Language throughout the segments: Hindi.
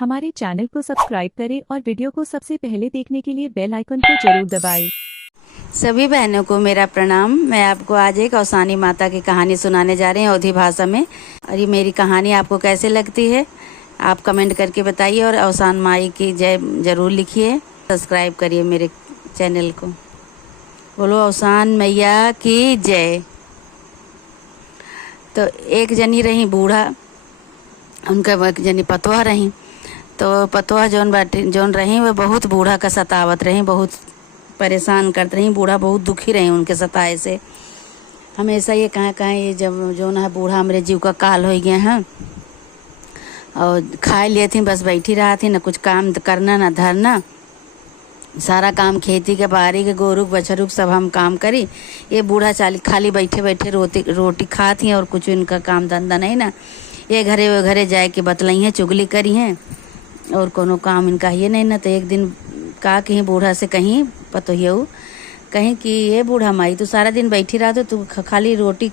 हमारे चैनल को सब्सक्राइब करें और वीडियो को सबसे पहले देखने के लिए बेल आइकन को जरूर दबाएं। सभी बहनों को मेरा प्रणाम। मैं आपको आज एक औसानी माता की कहानी सुनाने जा रही हूँ अवधी भाषा में। और ये मेरी कहानी आपको कैसे लगती है आप कमेंट करके बताइए और औसान माई की जय जरूर लिखिए। सब्सक्राइब करिए मेरे चैनल को। बोलो औसान मैया की जय। तो एक जनी रही बूढ़ा, उनका एक जनी पतोहा रही। तो पतोहा जौन रही वह बहुत बूढ़ा का सतावत रही, बहुत परेशान करते रही। बूढ़ा बहुत दुखी रही उनके सताए से। हमेशा ये कहाँ ये जब जो ना है बूढ़ा हमरे जीव का काल हो गया है और खाए लिए थी, बस बैठी रहा थी, न कुछ काम करना न धरना। सारा काम खेती के बाहरी के गोरुक बछरुक सब हम काम करी। ये बूढ़ा खाली बैठे बैठे रोटी खा थी और कुछ इनका काम धंधा नहीं ना। ये घरे वो घरे जाए के बतलाई हैं, चुगली करी हैं और कोनो काम इनका ये नहीं ना। तो एक दिन का कहीं बूढ़ा से कहीं पतोहियऊ कहीं कि ये बूढ़ा माई तू सारा दिन बैठी रहा तो तू खाली रोटी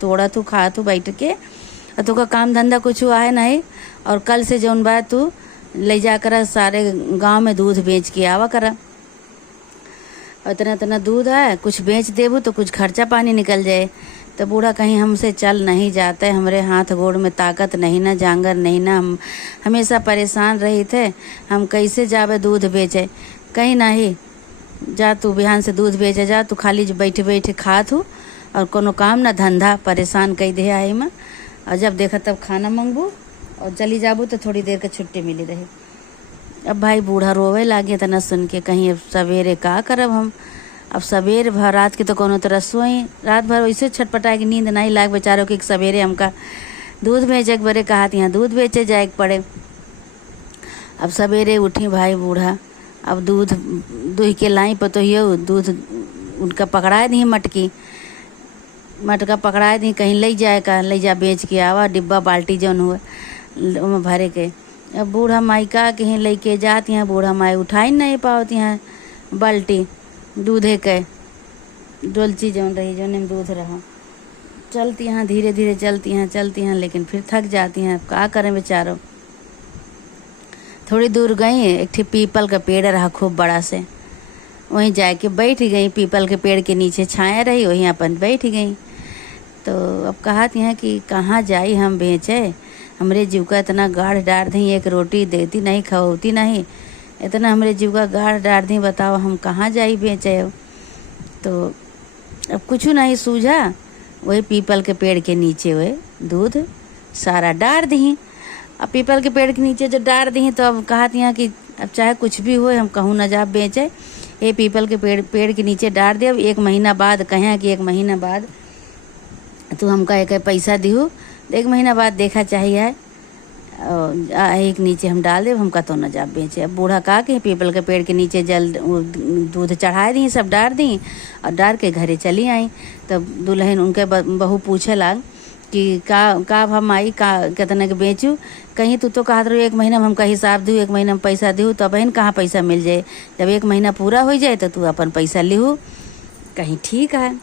तोड़ा तू खा तू बैठ के और तू का काम धंधा कुछ आए नहीं। और कल से जौन बात तू ले जा कर सारे गांव में दूध बेच के आवा करा। इतना इतना दूध है, कुछ बेच देबू तो कुछ खर्चा पानी निकल जाए। तो बूढ़ा कहीं हमसे चल नहीं जाता है, हमरे हाथ गोड़ में ताकत नहीं ना, जांगर नहीं ना, हम हमेशा परेशान रही थे। हम कैसे जावे दूध बेचे? कहीं नहीं जा तू बिहान से दूध बेचे जा, तू खाली बैठे बैठे खा तू और कोनो काम ना धंधा, परेशान कई दे आई में। और जब देखा तब खाना मंगबू और चली जाबू तो थोड़ी देर का छुट्टी मिली रही। अब भाई बूढ़ा रोवे लागे तना सुन के, कहीं अब सवेरे का करब हम। अब सवेरे भर रात की तो कोनो तरह सोई, रात भर वैसे छटपटाए कि नींद नहीं लाग बेचारों की। सवेरे हमका दूध बेचे बड़े कहा यहाँ दूध बेचे जाए पड़े। अब सवेरे उठी भाई बूढ़ा, अब दूध दुह के लाई पतोहियो दूध उनका पकड़ा दी, मटका पकड़ा दी, कहीं ले जाए का ले जा बेच के आवा, डिब्बा बाल्टी जौन हुआ में भरे के। अब बूढ़ा माई का कहीं लेके जाती हैं, बूढ़ा माई उठाई नहीं पाती हैं बाल्टी दूधे के डोलची जौन रही जौन में दूध रहा। चलती हैं धीरे धीरे चलती हैं लेकिन फिर थक जाती हैं। अब का करें बेचारों। थोड़ी दूर गई, एक ठे पीपल का पेड़ रहा खूब बड़ा से, वहीं जाके बैठ गई। पीपल के पेड़ के नीचे छाया रही, वहीं अपन बैठ गई। तो अब कहती हैं कि कहाँ जाई हम बेचे, हमरे जीव का इतना गाढ़ डार दी, एक रोटी देती नहीं खवती नहीं, इतना हमरे जीव का गाढ़ डार दी, बताओ हम कहाँ जाई बेचे। तो अब कुछ नहीं सूझा, वही पीपल के पेड़ के नीचे वही दूध सारा डार दी। अब पीपल के पेड़ के नीचे जो डार दी तो अब कहती हैं कि अब चाहे कुछ भी हो हम कहूँ न जा बेचे, ये पीपल के पेड़ के नीचे डार दे। अब 1 महीना बाद कहें कि 1 महीना बाद तू हमका एक पैसा दिहू, 1 महीना बाद देखा चाहिए एक नीचे हम डाल दे, हमका तो न जा बेचे। अब बूढ़ा कहा कि पीपल के पेड़ के नीचे दूध चढ़ा दी, सब डार दी और डार के घरे चली आई। तब दुल्हन उनके बहू पूछे लाग कि का हम आई का कितना के बेचू। कहीं तू तो कहत रहो 1 महीना में हमका हिसाब दू, 1 महीना में पैसा दू, तो बहन कहाँ पैसा मिल जाए, जब 1 महीना पूरा हो जाए तो तू अपन पैसा लिहू। कहीं ठीक है।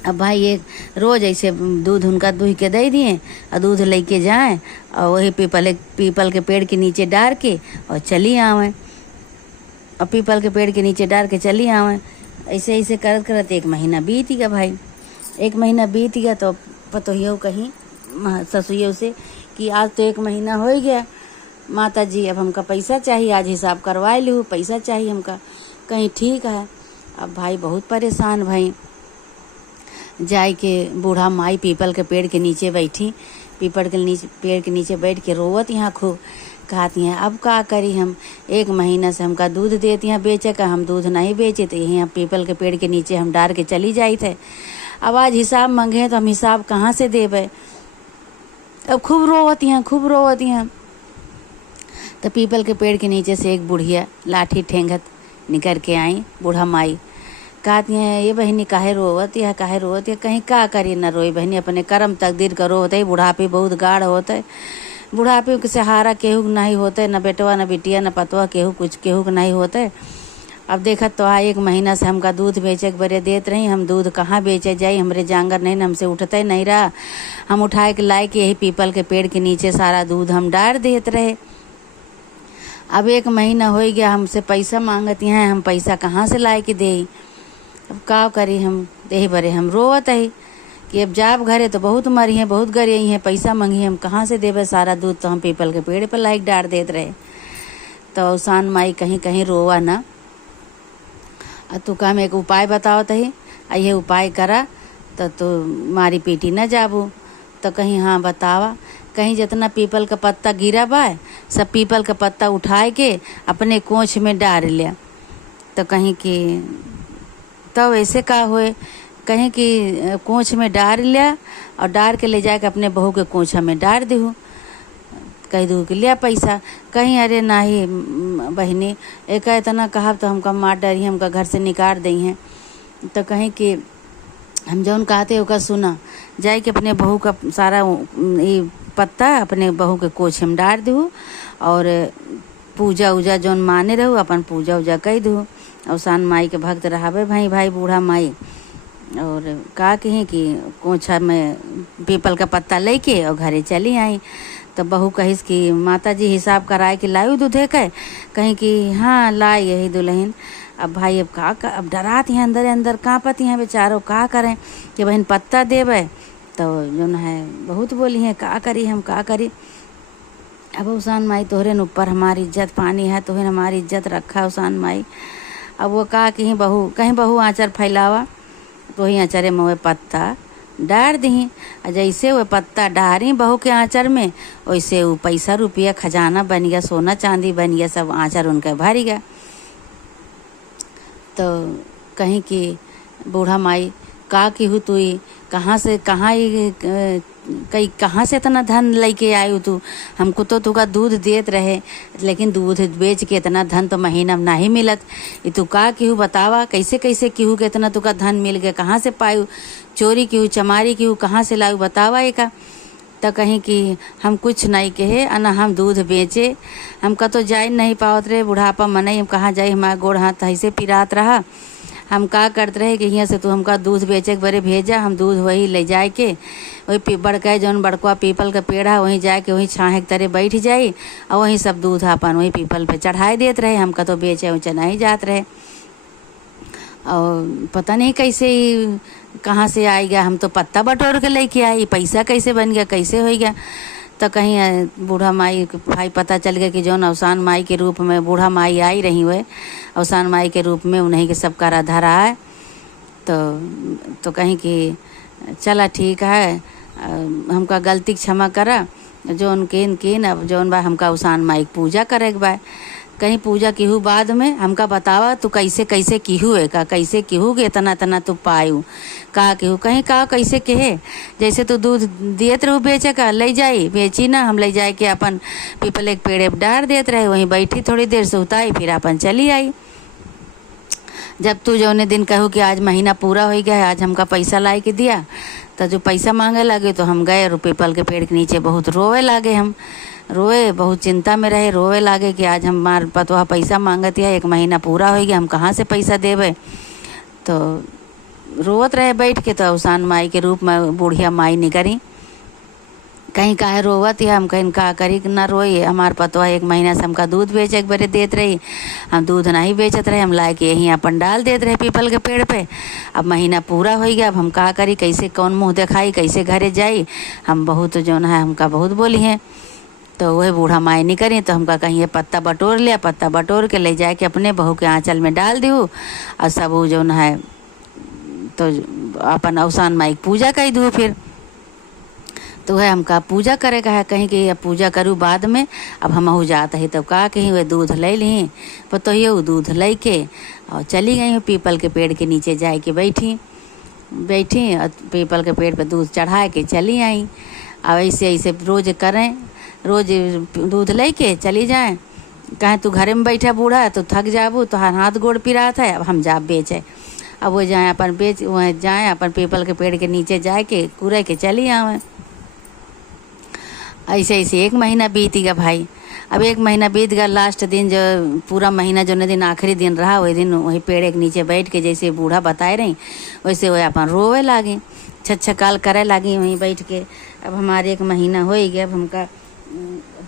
अब भाई एक रोज ऐसे दूध उनका दूह के दे दिए और दूध लेके जाएं और वही पीपल के पेड़ के नीचे डार के और चली आवें। और पीपल के पेड़ के नीचे डार के चली आवें। ऐसे ऐसे करत करत 1 महीना बीत गया भाई। 1 महीना बीत गया तो पतोहियो कहीं ससुइयों से कि आज तो 1 महीना हो गया माता जी, अब हमका पैसा चाहिए, आज हिसाब करवा लूँ, पैसा चाहिए हमका। कहीं ठीक है। अब भाई बहुत परेशान भाई, जाए के बूढ़ा माई पीपल के पेड़ के नीचे बैठी, पीपल के नीचे पेड़ के नीचे बैठ के रोवत यहाँ खूब। कहती हैं अब का करी हम, 1 महीना से हमका दूध देती हैं बेचे का, हम दूध नहीं बेचे तो यहाँ पीपल के पेड़ के नीचे हम डार के चली जाई थे। अब आज हिसाब मांगे तो हम हिसाब कहाँ से देवे। अब खूब रोवती हैं। तो पीपल के पेड़ के नीचे से एक बुढ़िया लाठी ठेंगत निकल के आई। बूढ़ा माई कहती हैं ये बहनी काहे रोवत है, कहीं का करी न रोई बहनी, अपने कर्म तकदीर का रोवत है। बुढ़ापे बहुत गाढ़ होता है, बुढ़ापे के सहारा केहू नहीं होते, न बेटवा न बिटिया न पतवा केहू कुछ केहू नहीं होते। अब देखत तो 1 महीना से हमका दूध बेचे के बरे देत रही, हम दूध कहाँ बेचे जाई, हमरे जांगर नहीं, हमसे उठते नहीं रहा। हम उठाए के लाए के यही पीपल के पेड़ के नीचे सारा दूध हम डार देत रहे। अब 1 महीना हो गया हमसे पैसा मांगती हैं, हम पैसा कहाँ से लाए के दे। अब का करी हम, यही बरे हम रोवत है कि अब जाब घरे तो बहुत मरी हैं, बहुत गरी हैं, पैसा मंगी हम कहाँ से देवे सारा दूध। तो हम पीपल के पेड़ पर लाइक डार देते रहे। तो अवसान माई कहीं कहीं रोवा ना। तू का हम एक उपाय बताओ तही, ये उपाय करा तो तू मारी पीटी न जाबू। तो कहीं हाँ बतावा। कहीं जितना पीपल का पत्ता गिरा बा सब पीपल का पत्ता उठाए के अपने कोंछ में डाल लिया। तो कहीं कि तब ऐसे का होए, कहीं कि कोंछ में डाल लिया और डाल के ले जाके अपने बहू के कोंछा में डाल देहू। कह दू कि लिया पैसा। कहीं अरे नाही बहनी एक इतना कहा तो हमका मार डरी, हमका घर से निकाल दी हैं। तो कहीं कि हम जौन कहते ओका सुना, जाए कि अपने बहू का सारा ये पत्ता अपने बहू के कोछ में डाल दू और पूजा उजा जौन माने रहू अपन पूजा उजा कह दू। अवसान माई के भक्त रहावे भाई बूढ़ा माई। और का कहीं कि कोछा में पीपल का पत्ता लेके और घरे चली आई। तो बहू कहिस कि माता जी हिसाब कराए कि लायू दूधे के। कहीं कि हाँ लाई यही दुल्हन। अब भाई अब अब डराती हैं अंदर अंदर काँपती हैं बेचारों, का करें कि बहन पत्ता देवे। तो जो है बहुत बोली हैं का करी हम का करी। अब उसान माई तोहरे न ऊपर हमारी इज्जत पानी है, तोहरे हमारी इज्जत रखा उसान माई। अब वो कहीं बहू आँचर फैलावा तो ही आँचरे में पत्ता डार दी। जैसे वो पत्ता डारी बहू के आँचर में, वैसे वो पैसा रुपया खजाना बन गया, सोना चांदी बन गया, सब आँचर उनका भर गया। तो कहीं कि बूढ़ा माई का की हु तू कहाँ से कहाँ से इतना धन लेके आई तू। हमको तो तुका दूध देत रहे, लेकिन दूध बेच के इतना धन तो महीना में नहीं मिलत। ये तू का की हु बतावा, कैसे कैसे की हु के इतना तुका धन मिल गया, कहाँ से पायू, चोरी की हु चमारी की हु कहाँ से लायू बतावा ये का। तो कहीं कि हम कुछ नहीं कहे अना हम दूध बेचे, हमका तो जाए नहीं पावत रहे बुढ़ापा मनाई, हम कहाँ जाए, हमारा गोड़ हाथ ऐसे पिरात रहा। हम का करते रहे कि यहाँ से तू हमका दूध बेचे के बरे भेजा, हम दूध वही ले जाए के वही बड़का जौन बड़का पीपल का पेड़ है वहीं जाके वहीं छाहे के तरह बैठ जाई और वहीं सब दूध अपन वही पीपल पे चढ़ाए देते रहे। हमका तो बेचे उचे नहीं जात रहे। और पता नहीं कैसे ही कहाँ से आई गया, हम तो पत्ता बटोर के लेके आई, पैसा कैसे बन गया, कैसे हो गया। तो कहीं बूढ़ा माई भाई पता चल गया कि जौन अवसान माई के रूप में बूढ़ा माई आई रही हुए, अवसान माई के रूप में उन्हीं के सब का धरा है। तो कहीं कि चला ठीक है, हमका गलती क्षमा करा, जौन किन अब जौन बा हमका अवसान माई की पूजा करे के बा। कहीं पूजा की हूँ बाद में हमका बतावा तू कैसे कैसे की हुए का, कैसे की हूँ इतना इतना तू पायू का की हूँ। कहीं का कैसे कहे, जैसे तू दूध दियत रहू बेचे का ले जाई, बेची ना हम ले जाए के अपन पीपल एक पेड़े पर डार देते रहे, वहीं बैठी थोड़ी देर से उताई फिर अपन चली आई। जब तू जौने दिन कहू कि आज महीना पूरा हो गया है, आज हमका पैसा ला के दिया, तो जो पैसा मांगे लगे तो हम गए और पीपल के पेड़ के नीचे बहुत रोवे लागे। हम रोए, बहुत चिंता में रहे, रोवे लागे कि आज हमार पतवा पैसा मांगत है, 1 महीना पूरा हो गया, हम कहाँ से पैसा देवे। तो रोवत रहे बैठ के। तो अवसान माई के रूप में बूढ़िया माई निकरी। कहीं काहे रोवत है, हम कहीं का करी ना रोए, हमार पतवा 1 महीना से हमका दूध बेच एक बारे देत रही, हम दूध नहीं बेचत रहे, हम लाए के यहीं अपन डाल देते रहे पीपल के पेड़ पे। अब महीना पूरा हो गया, अब हम का करी, कैसे कौन मुँह दिखाई, कैसे घरे जाई। हम बहुत जौन है हमका बहुत बोली हैं। तो वह बूढ़ा माई नहीं करी। तो हमका कहीं ये पत्ता बटोर लिया, पत्ता बटोर के ले जाए के अपने बहू के आंचल में डाल दू और सब जो है तो अपन अवसान माई की पूजा कर दू। फिर तो वह हमका पूजा करेगा है, कहीं कि पूजा करूँ बाद में। अब हम हो जाता है तब का कहीं वह दूध ले ली, तो ये वो दूध ले के और चली गई हूँ पीपल के पेड़ के नीचे जाए के बैठी और पीपल के पेड़ पर दूध चढ़ा के चली आई। अब ऐसे ऐसे रोज करें, रोज दूध लेके चली जाए। कहें तू घरे में बैठा बूढ़ा तो थक जाबू, तो हाथ गोड़ पिरात है, अब हम जाब बेचे। अब वो जाए अपन वह जाए अपन पीपल के पेड़ के नीचे जाए के कूड़े के चली आवे। ऐसे ऐसे 1 महीना बीत गया भाई। अब 1 महीना बीत गया, लास्ट दिन जो पूरा महीना जो दिन आखिरी दिन रहा वही दिन वही पेड़ के नीचे बैठ के जैसे बूढ़ा बताए रही वैसे वह अपन रोवे लागी, छछकाल करे लागी वहीं बैठ के। अब हमारे 1 महीना हो ही गया, अब हमका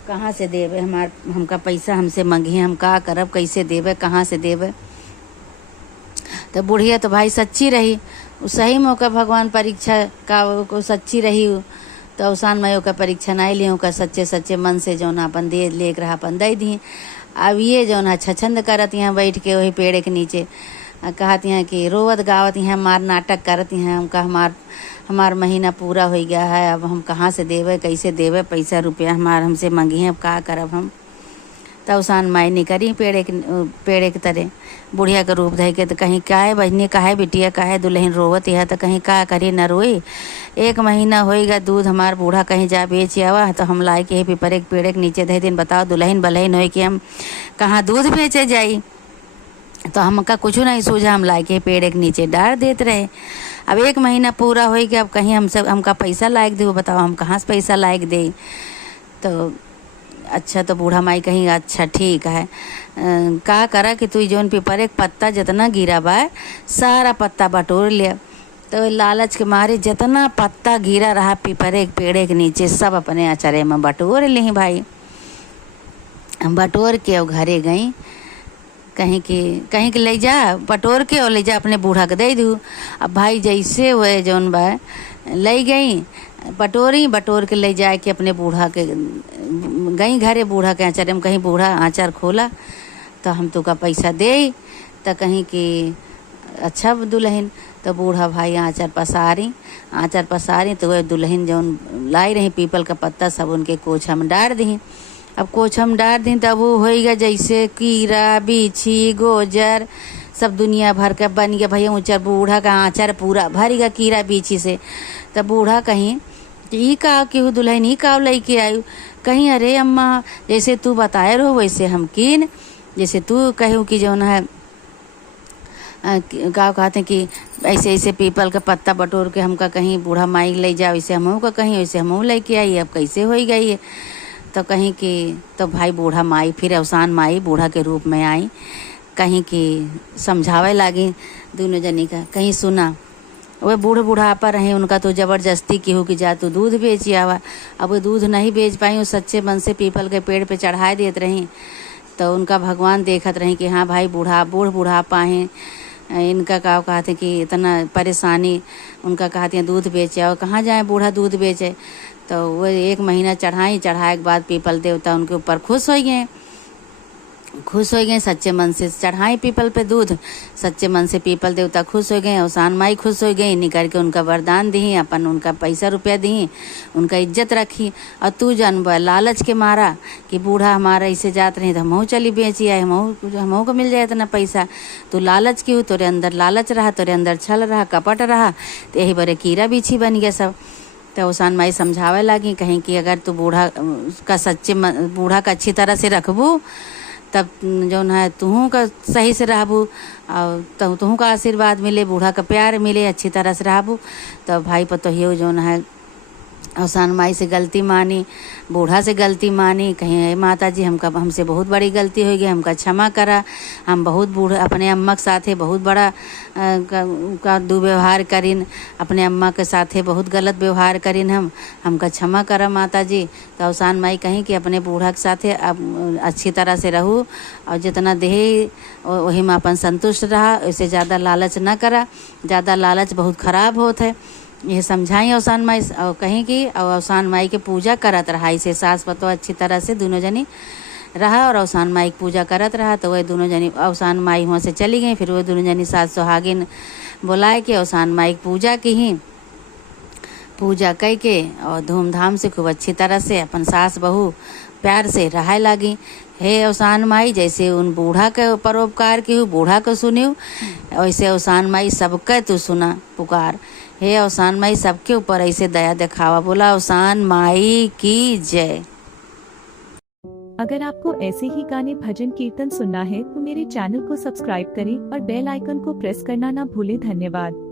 कहाँ से देवे, हमका पैसा हमसे मंगी, हम का करब, कैसे देवे, कहाँ से देवे। तो बुढ़िया तो भाई सच्ची रही, सही मौका भगवान परीक्षा का सच्ची रही। तो अवसान मैं ओका परीक्षा नहीं ली, ओका सच्चे सच्चे मन से जौन अपन दे लेक रहा अपन दे दी। अब ये जौन है छछंद करत यहाँ बैठ के वही पेड़ के नीचे कहती हैं कि रोवत गावत हैं, हमार नाटक करती हैं, हमका हमार महीना पूरा हो गया है, अब हम कहाँ से देवे, कैसे देवे, पैसा रुपया हमार हमसे मंगी हैं, अब का करब हम। तब अवसान माई नहीं करी पेड़ के तरह बुढ़िया का रूप धै के। तो कहीं काहे बहनी, काहे बिटिया, काहे दुल्हन रोवत है, तो कहीं का करी न रोई। 1 महीना होएगा दूध हमार बूढ़ा कहीं जा बेच आवा, तो हम लाए के पीपर एक पेड़ के नीचे धै दिन। बताओ दुल्हन बलहन हो कि हम कहाँ दूध बेचे जाई। तो हमका कुछ नहीं सूझा, हम लाए के पेड़ के नीचे डाल देते रहे। अब 1 महीना पूरा हो गया, अब कहीं हमका पैसा लायक दे, बताओ हम कहाँ से पैसा लायक दे। तो अच्छा, तो बूढ़ा माई कहीं अच्छा ठीक है, का करा कि तू जौन पीपर एक पत्ता जितना गिरा बा सारा पत्ता बटोर लिया। तो लालच के मारे जितना पत्ता गिरा रहा पीपर एक पेड़ के नीचे सब अपने अचारे में बटोर ली भाई। बटोर के और घरे गई, कहीं के ले जा बटोर के और ले जा अपने बूढ़ा के दे दूँ। अब भाई जैसे हुए जौन बा ले गई, बटोर के ले जाए के अपने बूढ़ा के गई घरे। बूढ़ा के आँचर में कहीं बूढ़ा आँचर खोला तो हम तो का पैसा दे, तो कहीं कि अच्छा दुल्हन। तो बूढ़ा भाई आँचर पसारी तो वह दुल्हन जौन लाई रही पीपल का पत्ता सब उनके कोछा में डाल दी। अब कोछा में डाल दी तब वो होएगा जैसे कीड़ा बिच्छी गोजर सब दुनिया भर का बन गया भैया। ऊँचा बूढ़ा का आँचर पूरा भर गया कीड़ा बिच्छी से। तब बूढ़ा कहीं ई का केहू दुल्हन ही का लेके आयु, कहीं अरे अम्मा जैसे तू बताए रहो वैसे हम कीन, जैसे तू कहूँ कि जौन है का कहते हैं कि ऐसे ऐसे पीपल का पत्ता बटोर के हमका कहीं बूढ़ा माई ले जाओ, वैसे हमहू का कहीं वैसे हमहू लेके आई, अब कैसे हो गई है। तो कहीं कि तो भाई बूढ़ा माई फिर अवसान माई बूढ़ा के रूप में आई, कहीं कि समझावे लागी दोनों जनी का। कहीं सुना वह बूढ़ापा रहे उनका तो ज़बरदस्ती की हो कि जा तू दूध बेच आवा। अब वो दूध नहीं बेच पाई, वो सच्चे मन से पीपल के पेड़ पे चढ़ाए देते रहीं। तो उनका भगवान देखत रहीं कि हाँ भाई बूढ़ापा हैं, इनका का कहते कि इतना परेशानी, उनका कहते हैं दूध बेचे आओ, कहाँ जाए बूढ़ा दूध बेचे। तो वो 1 महीना चढ़ाए के बाद पीपल देवता उनके ऊपर खुश हो गए सच्चे मन से चढ़ाई पीपल पे दूध। सच्चे मन से पीपल देवता खुश हो गए, अवसान माई खुश हो गई, निकल के उनका वरदान दी, अपन उनका पैसा रुपया दी, उनका इज्जत रखी। और तू जानब लालच के मारा कि बूढ़ा हमारा ऐसे जात रही तो हमहू चली बेची आए, हमहू को मिल जाए इतना पैसा। तू लालच की हो, तोरे अंदर लालच रहा, तोरे अंदर छल रहा, कपट रहा, तो यही बड़े कीड़ा बिच्छी बन गया सब। तो अवसान माई समझावे लगी कहीं कि अगर तू बूढ़ा का अच्छी तरह से रखबू तब जौन है तुहू का सही से रहबू और तुहू का आशीर्वाद मिले, बूढ़ा का प्यार मिले, अच्छी तरह से रहबू। तो भाई पतोहियो जौन है अवसान माई से गलती मानी, बूढ़ा से गलती मानी, कहीं माता जी हमसे बहुत बड़ी गलती हो गई, हमका क्षमा करा। हम बहुत बूढ़ा अपने अम्मा के साथे बहुत बड़ा का दुर्व्यवहार करीन, अपने अम्मा के साथे बहुत गलत व्यवहार करीन, हमका क्षमा करा माता जी। तो अवसान माई कहीं कि अपने बूढ़ा के साथे अब अच्छी तरह से रहूँ और जितना दे वही में अपन संतुष्ट रहा, उससे ज़्यादा लालच न करा, ज़्यादा लालच बहुत खराब होता है। यह समझाई अवसान माई और कहीं की और अवसान माई के पूजा करत रहा, इसे सास पतो अच्छी तरह से दोनों जनी रहा और अवसान माई की पूजा करत रहा। तो वह दोनों जनी अवसान माई वहाँ से चली गई, फिर वह दोनों जनी सास सुहागिन बुलाए के अवसान माई की पूजा की ही पूजा कह के और धूमधाम से खूब अच्छी तरह से अपन सास बहू प्यार से रहा लगी। हे अवसान माई जैसे उन बूढ़ा के परोपकार की हूँ, बूढ़ा को सुनियो, वैसे अवसान माई सबके तू सुना पुकार। हे अवसान माई सबके ऊपर ऐसे दया दिखावा। बोला अवसान माई की जय। अगर आपको ऐसे ही गाने भजन कीर्तन सुनना है तो मेरे चैनल को सब्सक्राइब करें और बेल आइकन को प्रेस करना ना भूलें। धन्यवाद।